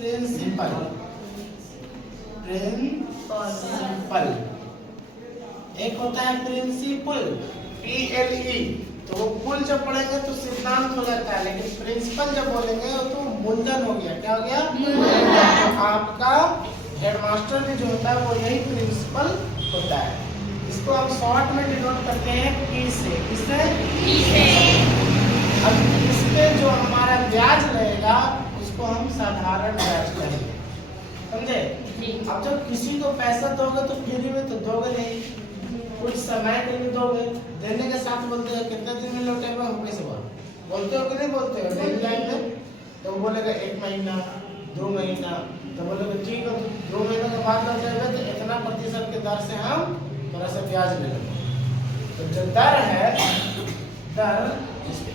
Principal. Principal एक होता है प्रिंसिपल PLE, तो वो पुल जब पढ़ेंगे तो सिद्धांत हो जाता है, लेकिन प्रिंसिपल जब बोलेंगे तो मूलधन हो गया। क्या हो गया? मूलधन। आपका हेडमास्टर भी जो होता है वो यही प्रिंसिपल होता है। इसको हम शॉर्ट में डिनोट करते हैं P से। किससे? P से। अब इस पे जो हमारा ब्याज लगेगा उसको हम साधारण ब्याज कहेंगे, समझे? अब जब किसी को पैसा दोगे तो फ्री में तो दोगे नहीं, कुछ समय के लिए दोगे। देने के साथ बोलते हैं कितने दिन में लौटेगा, हम कैसे बोलते हो कि नहीं बोलते हो डेली लाइफ में? तो वो बोलेगा 1 महीना 2 महीना, तो बोलेगा ठीक है 2 महीने के बाद लौटेगा तो इतना प्रतिशत के दर से हम थोड़ा सा ब्याज ले लेंगे। तो जो दर है, दर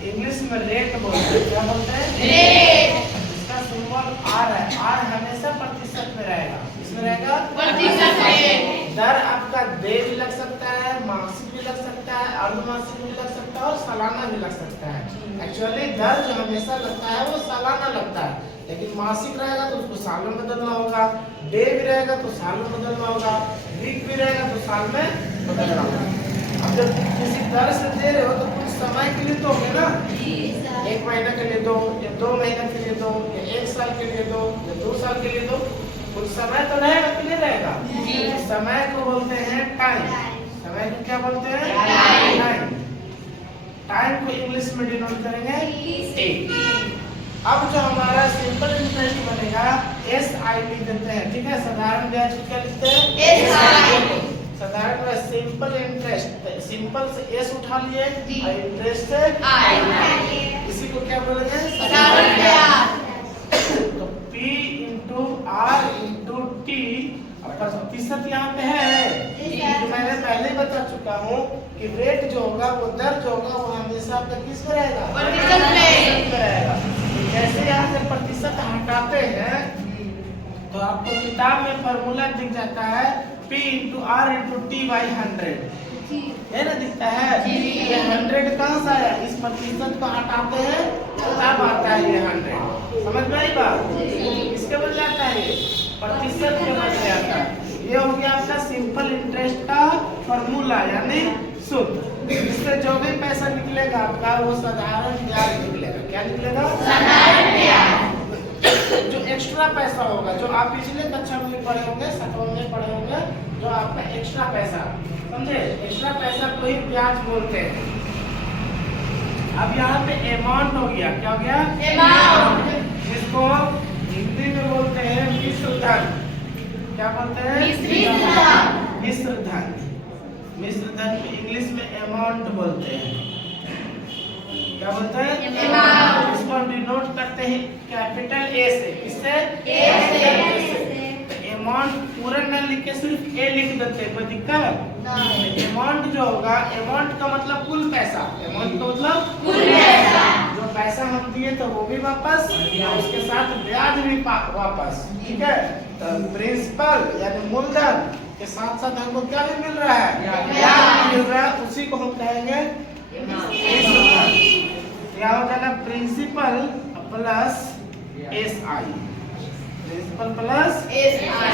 इंग्लिश में रेट बोलते हैं। क्या बोलते हैं? रेट। इसका सिंबल R है। R हमेशा प्रतिशत में रहेगा। इसमें रहेगा प्रतिशत में। दर आपका दे भी लग सकता है, मासिक भी लग सकता है, अर्धमासिक भी लग सकता है और सालाना भी लग सकता है। एक्चुअली दर जो हमेशा लगता है वो सालाना लगता है, लेकिन मासिक रहेगा तो उसको साल में बदलना होगा, डे भी रहेगा तो साल में बदलना होगा, वीक भी रहेगा तो साल में बदलना होगा। अब जब किसी दर से दे रहे हो तो कुछ समय के लिए दोगे ना, 1 महीने के लिए दो या 2 महीने के लिए दो या 1 साल के लिए दो या 2 साल के लिए दो, कुछ समय तो रहेगा कि नहीं रहेगा? समय को बोलते हैं टाइम। समय को क्या बोलते हैं? टाइम। टाइम को इंग्लिश में डिनोट करेंगे T। अब जो हमारा सिंपल इंटरेस्ट बनेगा SI लिख देते हैं, ठीक है? साधारण ब्याज को क्या लिखते हैं? SI। साधारण ब्याज सिंपल इंटरेस्ट, सिंपल से S उठा लिए और इंटरेस्ट से I उठा लिए, इसी को क्या बोलेंगे? साधारण ब्याज। तो P into R into T, आपका प्रतिशत यहाँ पे है। तो मैंने पहले ही बता चुका हूँ कि रेट जो होगा वो दर जो होगा वो हमेशा आपका किस में रहेगा? प्रतिशत में रहेगा। तो जैसे यहाँ से प्रतिशत हटाते हैं तो आपको किताब में फॉर्मूला दिख जाता है P into R into T by 100, है ना? दिखता है ये 100 कहाँ से आया? इस प्रतिशत को हटाते हैं तब आता है ये 100। समझ में आई बात? इसके बदले आता है ये प्रतिशत के बदले आता है। ये हो गया आपका सिंपल इंटरेस्ट का फॉर्मूला, यानी सूत्र। इससे जो भी पैसा निकलेगा आपका वो साधारण ब्याज निकलेगा। क्या निकलेगा? साधारण ब्याज। जो एक्स्ट्रा पैसा होगा, जो आप पिछले कक्षा में पढ़े होंगे, 7वां में पढ़े होंगे, जो आपका एक्स्ट्रा पैसा, समझे? एक्स्ट्रा पैसा को ही ब्याज बोलते हैं। अब यहाँ पे अमाउंट हो गया। क्या हो गया? अमाउंट, जिसको हिंदी में बोलते हैं मिश्र धन। क्या बोलते हैं? मिश्र धन। मिश्र धन को इंग्लिश में अमाउंट बोलते हैं। क्या बोलते हैं? अमाउंट। इसको हम डिनोट करते हैं कैपिटल A से। किससे? A से। अमाउंट पूरा न लिख के सिर्फ A लिख देते हैं, कोई दिक्कत नहीं। अमाउंट जो होगा, अमाउंट का मतलब कुल पैसा, अमाउंट का मतलब कुल पैसा। जो पैसा हम दिए तो वो भी वापस, उसके साथ ब्याज भी वापस, ठीक है? तो प्रिंसिपल यानी मूलधन के साथ साथ हमको क्या भी मिल रहा है? ब्याज मिल रहा है। उसी को हम कहेंगे क्या हो जाएगा? Principal plus SI। Principal plus SI।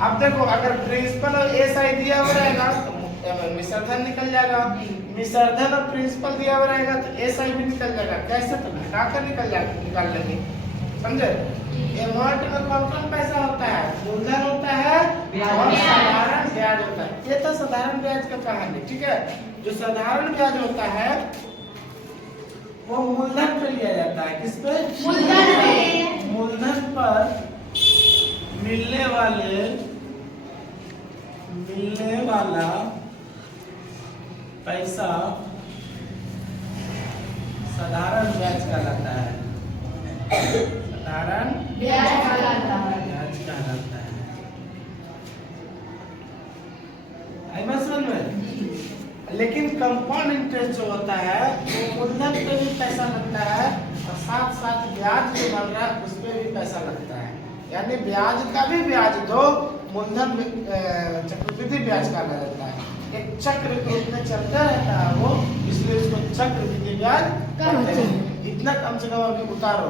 अब देखो अगर प्रिंसिपल और SI दिया हुआ रहेगा तो मिश्रधन निकल जाएगा, मिश्रधन और प्रिंसिपल दिया हुआ रहेगा तो SI भी निकल जाएगा। कैसे? तो घटाकर निकाल लेंगे, समझे? अमाउंट में कौन पैसा होता है? मूलधन होता है और साधारण ब्याज होता है। ये तो साधारण ब्याज का कहानी, ठीक है? जो साधारण ब्याज होता है वो मूलधन पे लिया जाता है। किस पे? मूलधन पे। मूलधन पर मिलने वाला पैसा साधारण ब्याज कहलाता है। साधारण ब्याज कहलाता है। आई बात समझ में? लेकिन कंपाउंड इंटरेस्ट जो होता है वो मूलधन पे भी पैसा लगता है और साथ साथ ब्याज जो बन रहा है उस पे भी पैसा लगता है। यानी ब्याज का भी ब्याज दो, मूलधन चक्रवृद्धि ब्याज का लगता है। एक चक्र के रूप में चलता रहता है वो, इसलिए उसको चक्रवृद्धि ब्याज कहते हैं। इतना कम से कम अभी उतारो।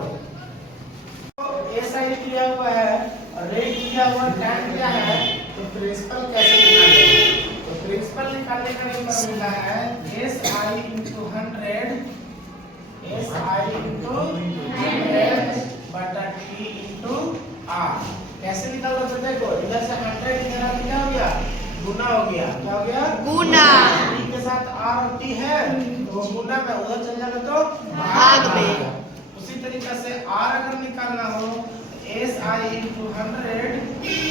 तो एस आई दिया हुआ है और रेट दिया हुआ टाइम क्या है, तो प्रिंसिपल कैसे निकालेंगे? तो प्रिंसिपल निकालने का फॉर्मूला है एस आई इंटू 100 बटा टी इंटू आर। कैसे निकाल रहे? देखो इधर से 100 इधर आके क्या हो गया, गुना हो गया। क्या हो गया? गुना। टी के साथ आर और टी है तो वो गुना में उधर चल जाएगा तो भाग में। उसी तरीके से आर अगर निकालना हो एस आई इंटू 100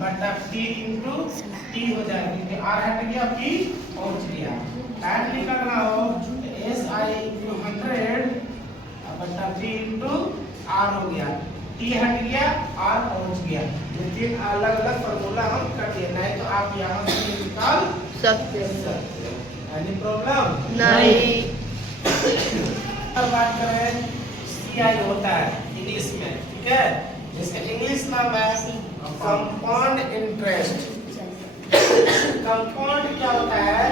बटा टी इंटू टी हो जाएगा, क्योंकि आर हट गया पी पहुंच गया। टाइम निकालना हो एस आई इंटू 100 बटा टी इंटू आर हो गया, टी हट गया आर पहुंच गया। ये तीन अलग अलग फॉर्मूला हम कर दिए, नहीं तो आप यहाँ से निकाल सकते हैं। Any problem? नहीं। अब बात करें सीआई होता है इंग्लिश में, ठीक है, जिसका इंग्लिश नाम है कंपाउंड इंटरेस्ट। कंपाउंड क्या होता है,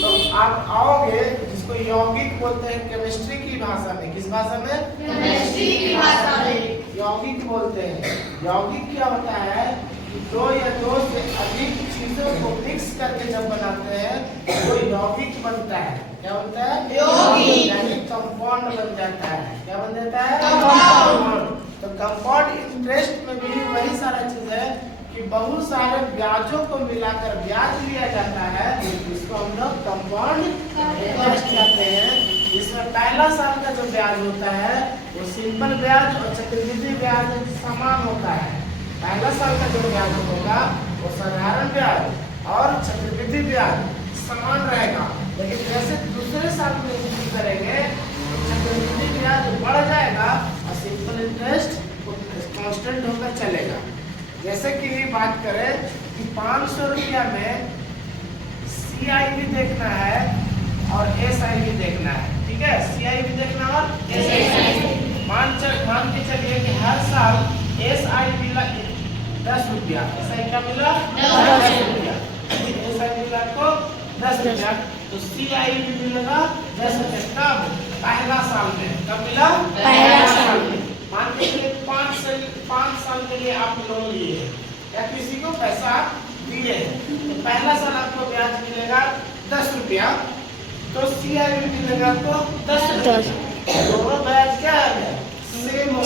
तो आप आओगे जिसको यौगिक बोलते हैं केमिस्ट्री की भाषा में। किस भाषा में? केमिस्ट्री की भाषा में यौगिक बोलते हैं। यौगिक क्या होता है कि दो या दो से अधिक चीजों को मिक्स करके जब बनाते हैं तो यौगिक बनता है। क्या बनता है? यौगिक, यानी कंपाउंड बन जाता है। क्या बन जाता है? कंपाउंड। तो कंपाउंड इंटरेस्ट में भी वही सारा चीज है कि बहुत सारे ब्याजों को मिलाकर ब्याज लिया जाता है, इसको हम लोग कंपाउंड इंटरेस्ट कहते हैं। इसमें पहला साल का जो ब्याज होता है वो सिंपल ब्याज और चक्रवृद्धि ब्याज समान होता है। पहला साल का जो ब्याज होगा वो साधारण ब्याज और चक्रवृद्धि ब्याज समान रहेगा, लेकिन जैसे दूसरे साल में वृद्धि करेंगे तो चक्रवृद्धि ब्याज बढ़ जाएगा और सिंपल इंटरेस्ट कांस्टेंट होकर चलेगा। जैसे कि बात करें कि 500 रुपया में सीआई भी देखना है और एसआई भी देखना है, ठीक है, सीआई भी देखना और एसआई। मान के चलिए कि हर साल एसआई मिला 10 रुपया, एसआई क्या मिला 10 रुपया, एसआई मिला को 10 रुपया, तो सीआई भी मिलेगा 10 रुपया। कब? पहला साल में। कब मिला? पहला साल में। मान के चलिए 5 साल के लिए आप लोन लिए या किसी को पैसा दिए, तो पहला साल आपको ब्याज मिलेगा 10 रुपया, तो सीआई भी मिलेगा आपको 10 रुपया। दोनों ब्याज क्या है?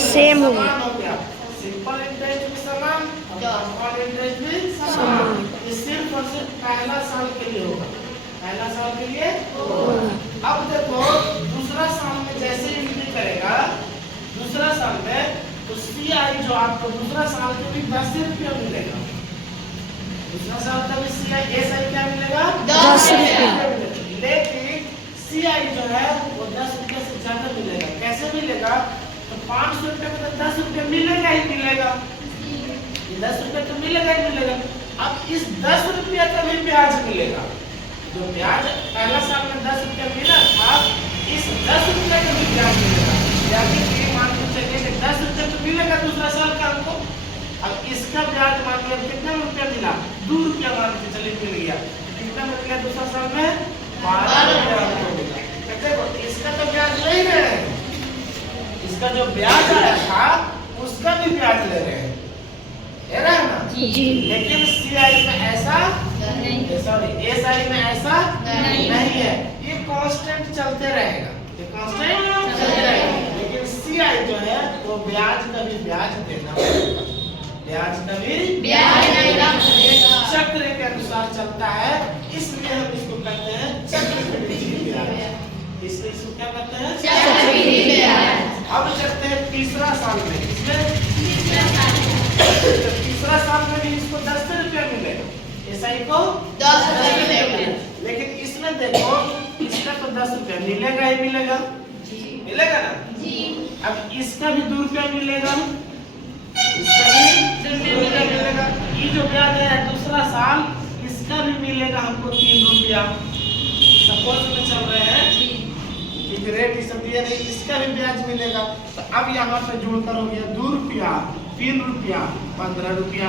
सेम हो गया। सिंपल इंटरेस्ट भी समान और कंपाउंड इंटरेस्ट भी समान। ये सिर्फ और सिर्फ पहला साल के लिए होगा, पहला साल के लिए होगा। अब देखो दूसरा साल में जैसे ही वृद्धि करेगा दूसरा साल में, तो सीआई जो आपको दूसरा साल के भी 10 रुपया मिलेगा। दूसरा साल का भी सीआई एसआई क्या मिलेगा? 10 रुपया। लेकिन सीआई जो है वो 10 रुपया से ज्यादा मिलेगा। कैसे मिलेगा? तो 500 रुपये में 10 रुपया मिलेगा ही मिलेगा, 10 रुपया तो मिलेगा ही मिलेगा। अब इस 10 रुपया का भी ब्याज मिलेगा। जो ब्याज पहला साल में 10 रुपया मिला था, इस 10 रुपया का भी ब्याज मिलेगा। यानी कि मान के चलिए कि 10 रुपया तो मिलेगा दूसरा साल का हमको। अब इसका ब्याज मान लो कितना रुपया मिला? 2 रुपया मान के चलिए मिल गया। कितना मिल गया दूसरा साल में? 12 रुपया हमको मिला। देखो इसका तो ब्याज नहीं ले रहे हैं, इसका जो ब्याज आया था उसका भी ब्याज ले रहे हैं, ले रहे हैं ना जी। लेकिन सीआई में ऐसा नहीं, सॉरी एसआई में ऐसा नहीं है, ये कांस्टेंट चलते रहेगा, ये कांस्टेंट चलते रहेगा। लेकिन सीआई जो है वो ब्याज का भी ब्याज देना पड़ेगा, ब्याज का भी ब्याज देना पड़ेगा। चक्र के अनुसार चलता है, इसलिए हम इसको कहते हैं चक्रवृद्धि ब्याज। इसलिए इसको क्या कहते हैं? चक्रवृद्धि ब्याज। अब चलते हैं तीसरा साल में। इसमें तीसरा साल में भी इसको 10 रुपया मिलेगा, एसआई को 10 रुपया मिलेगा। लेकिन इसमें देखो इसका तो 10 रुपया मिलेगा ही मिलेगा, मिलेगा ना जी। अब इसका भी 2 रुपया मिलेगा, इसका भी 2 रुपया मिलेगा। ये जो ब्याज है दूसरा साल, इसका भी मिलेगा हमको 3 रुपया। सपोज में चल रहे हैं रेट इस सब दिया नहीं, इसका भी ब्याज मिलेगा। तो अब यहाँ पे जोड़कर हो गया 2 रुपया, 3 रुपया, 15 रुपया।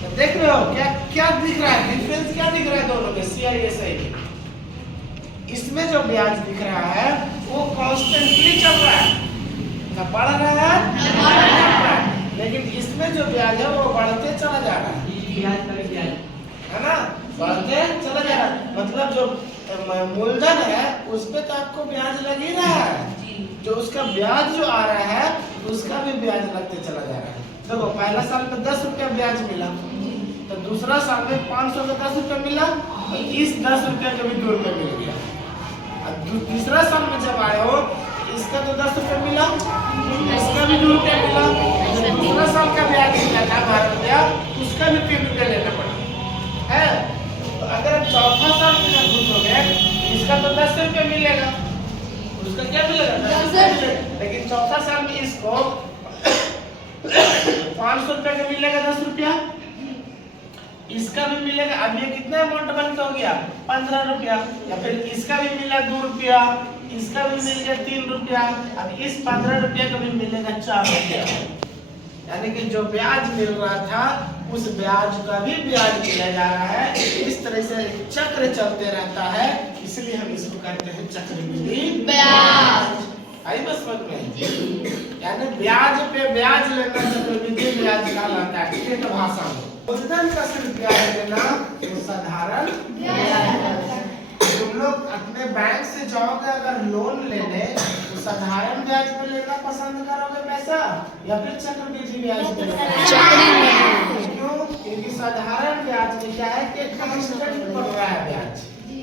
तो देख रहे हो क्या क्या दिख रहा है? डिफरेंस क्या दिख रहा है दोनों में, सीआई एसआई में? इसमें जो ब्याज दिख रहा है वो कांस्टेंटली चल रहा है, न बढ़ रहा है न बढ़ रहा है, लेकिन इसमें जो ब्याज है वो बढ़ते चला जा रहा है, है ना, बढ़ते चला जा रहा है। मतलब जो मूलधन है उस पे तो आपको ब्याज लग ही रहा है, जो उसका ब्याज जो आ रहा है उसका भी ब्याज लगते चला जा रहा है। देखो पहला साल में 10 रुपया ब्याज मिला, तो दूसरा साल में 500 का 10 रुपया मिला, और इस 10 रुपया का भी 2 रुपया मिल गया। अब तीसरा साल में जब आए हो इसका तो 10 रुपया मिला, इसका भी 2 रुपया मिला, जो दूसरा साल का ब्याज मिला था 12 रुपया, उसका भी 3 रुपया लेना पड़ा है। तो अगर चौथा साल में जब घुसोगे इसका तो 10 रुपया मिलेगा, उसका क्या मिलेगा 10 रुपया, लेकिन चौथा साल में इसको 500 रुपया का मिलेगा 10 रुपया, इसका भी मिलेगा। अब ये कितना अमाउंट बन के हो गया 15 रुपया, या फिर इसका भी मिला 2 रुपया, इसका भी मिल गया 3 रुपया, अब इस 15 रुपया का भी मिलेगा 4 रुपया, यानी कि जो ब्याज मिल रहा था उस ब्याज का भी ब्याज मिला जा रहा है। इस तरह से चक्र चलते रहता है, इसलिए हम इसको कहते हैं चक्रवृद्धि ब्याज। आई बस समझ में, यानी ब्याज पे ब्याज लेना चक्रवृद्धि ब्याज कहलाता है ठेठ भाषा में। मूलधन का सिर्फ ब्याज लेना तो साधारण ब्याज। तुम लोग अपने बैंक से जाओगे अगर लोन लेने तो साधारण ब्याज पे लेना पसंद करोगे पैसा, या फिर चक्रवृद्धि ब्याज पे लेना? क्यों? क्योंकि साधारण ब्याज में क्या है कि कांस्टेंट बढ़ रहा है ब्याज,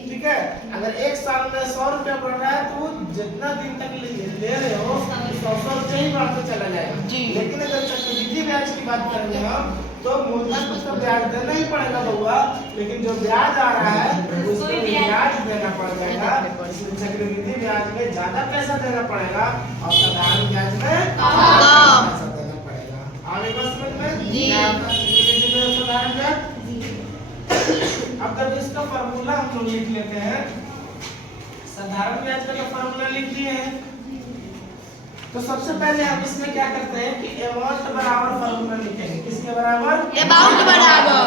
ठीक है। अगर एक साल में 100 रुपया बढ़ रहा है तो जितना दिन तक ले रहे हो 100 रुपये ही बढ़ते चला जाएगा। लेकिन अगर चक्रवृद्धि ब्याज की बात करेंगे हम तो मूलधन को तो ब्याज देना ही पड़ेगा बउआ, लेकिन जो ब्याज आ रहा है उसको ब्याज देना पड़ जाएगा। इसमें चक्रवृद्धि ब्याज में ज्यादा पैसा देना पड़ेगा और साधारण ब्याज में कम पैसा देना पड़ेगा। आगे बस समझ में साधारण ब्याज। अब तक इसका फार्मूला हम लोग लिख लेते हैं। साधारण ब्याज का तो फार्मूला लिख दिए हैं, तो सबसे पहले हम इसमें क्या करते हैं कि अमाउंट बराबर फार्मूला लिखेंगे। किसके बराबर? अमाउंट बराबर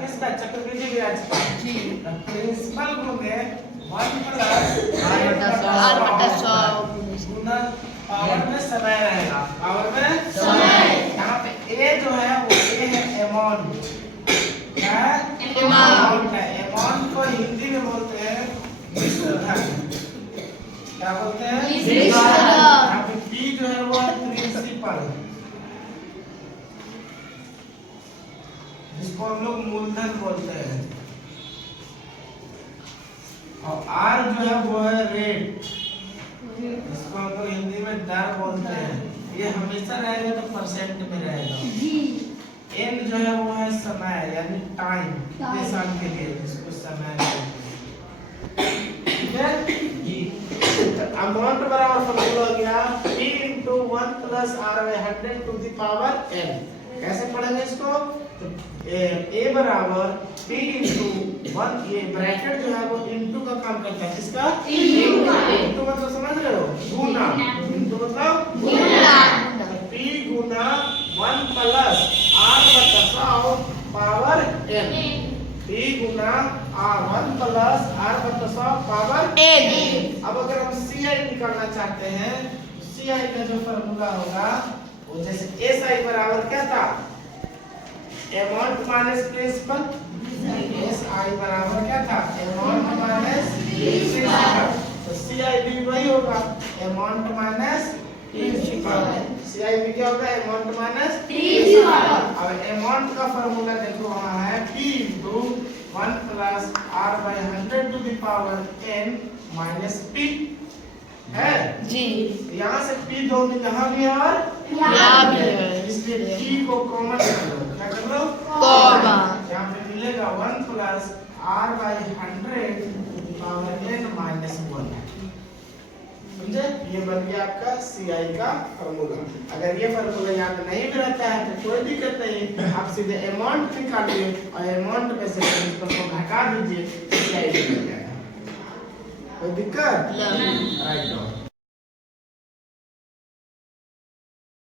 किसका? चक्रवृद्धि ब्याज का। प्रिंसिपल गुणे 1 प्लस r/100 गुना पावर में समय रहेगा, पावर में समय। यहाँ पे a जो है वो a है अमाउंट, क्या है? अमाउंट है। अमाउंट को हिंदी में बोलते हैं विस्तृत। क्या बोलते हैं? यहाँ पे P जो है वो प्रिंसिपल, जिसको हम लोग मूलधन बोलते हैं, और R जो है वो है रेट, जिसको हम लोग हिंदी में दर बोलते हैं। ये हमेशा रहेगा तो परसेंट में रहेगा। N जो है वो है समय, यानी टाइम, कितने साल के लिए, जिसको समय बोलते हैं, ठीक है। अमाउंट बराबर फार्मूला हो गया P × 1 + r/100 to the power n। कैसे पढ़ेंगे इसको? तो a बराबर P × 1, ये ब्रैकेट जो है वो इनटू का काम करता है। किसका? इनटू मतलब समझ रहे हो? गुना। इनटू मतलब गुना। P गुना 1 + r/100 पावर n। P गुना 1 + r/100 पावर n। अब अगर हम CI निकालना चाहते हैं तो CI का जो फार्मूला होगा वो जैसे SI बराबर क्या था? Amount minus principal. SI बराबर क्या था? Amount minus principal. तो CI भी वही होगा, अमाउंट माइनस प्रिंसिपल। CI भी क्या होगा? Amount minus principal. अब अमाउंट का फार्मूला देखो वहां है P × 1 + r/100 to the power n minus P है जी। यहाँ से P दो में यहाँ भी है और यहाँ भी है, इसलिए P को कॉमन कर लो। क्या कर लो? कॉमन। यहाँ पे मिलेगा 1 + r/100 to the power n minus 1। समझे? ये बन गया आपका CI का फार्मूला। अगर ये फार्मूला याद नहीं भी रहता है तो कोई दिक्कत नहीं, आप सीधे अमाउंट निकालिए और अमाउंट में से प्रिंसिपल को घटा दीजिए, CI मिल जाएगा। कोई दिक्कत? राइट।